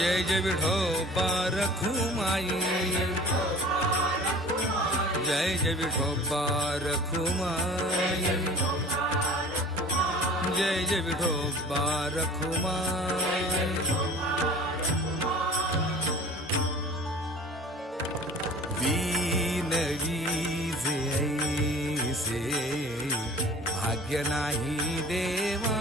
जय जय विठोबा रखुमाई, जय जय विठोबा रखुमाई, जय जय विठोबा रखुमाई। विनवी जे ऐसे भाग्य नाही देवा,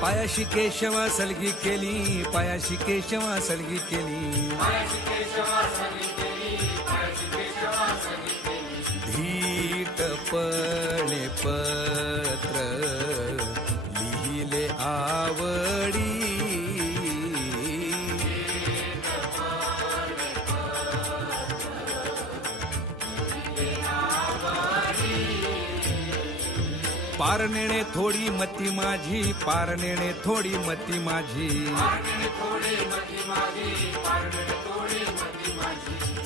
पायाशी केशवा सलगी केली, पायाशी केशवा सलगी केली, धीटपणे पत्र लिहिले आवडी, पार नेणे थोडी मती माझी, पार नेणे थोडी मती माझी,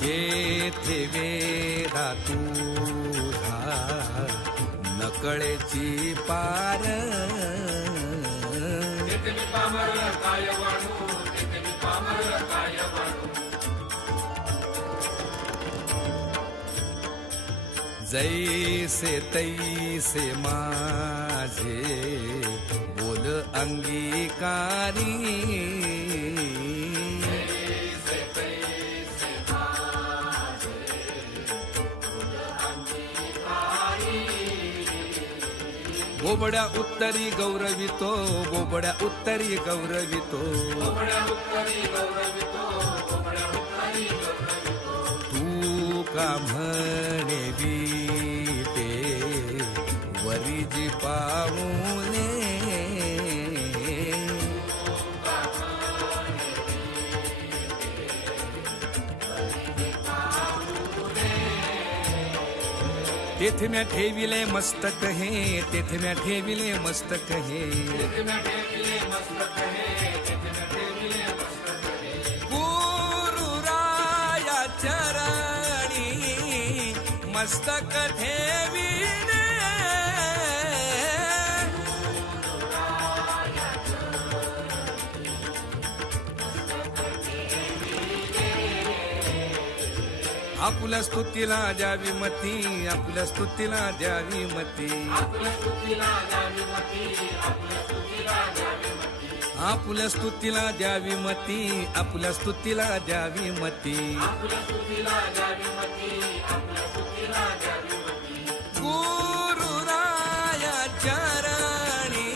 जेथे वेदा तुझा नकळेची पार, जैसे तैसे माझे बोल अंगीकारी, बोबड्या उत्तरी गौरवितो, बोबड्या उत्तरी गौरवितो, तू का म्हणे बीते वरीजी पाऊले, तेथे म्या ठेविले मस्तक हे, तेथे म्या ठेविले मस्तक हे, गुरुराया चरणी मस्तक ठेविले, आपुल्या स्तुतीला द्यावी मती, आपुल्या स्तुतीला द्यावी मती, आपुल्या स्तुतीला द्यावी मती, आपुल्या स्तुतीला द्यावी मती, गुरुराया चरणी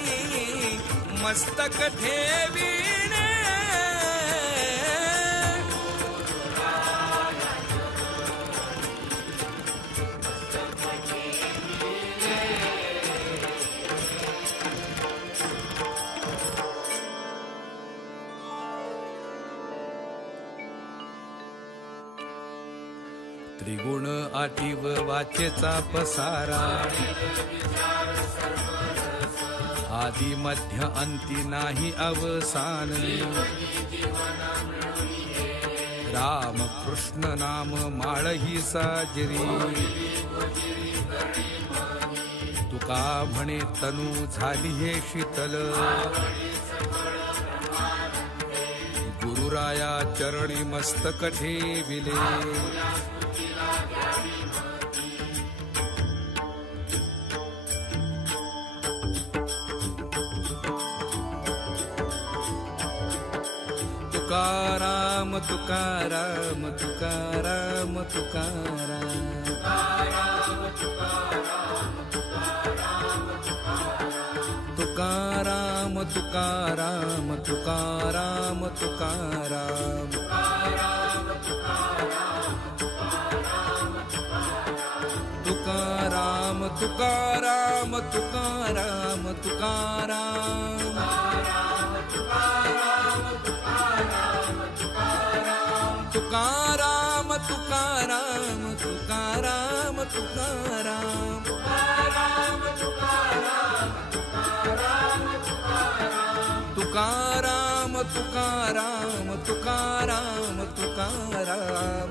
मस्तक ठेविणे, त्रिगुण आठीव वाचेचा पसारा, आदि मध्य अंती नाही अवसान, राम कृष्ण नाम माळही साजरी, तुका म्हणे तनु झाली हे शीतल, गुरुराया चरणी मस्तक ठेविले, तुकाराम तुकाराम तुकाराम तुकाराम, तुकाराम तुकाराम तुकाराम तुकाराम, तुकाराम तुकाराम तुकाराम तुकाराम, तुकाराम तुकाराम तुकाराम तुकाराम, तुकाराम तुकाराम तुकाराम तुकाराम,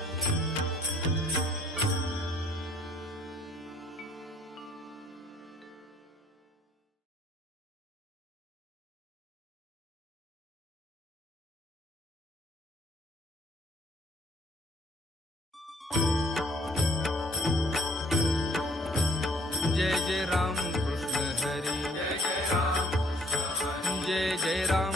जय जय राम कृष्ण हरी, जय जय राम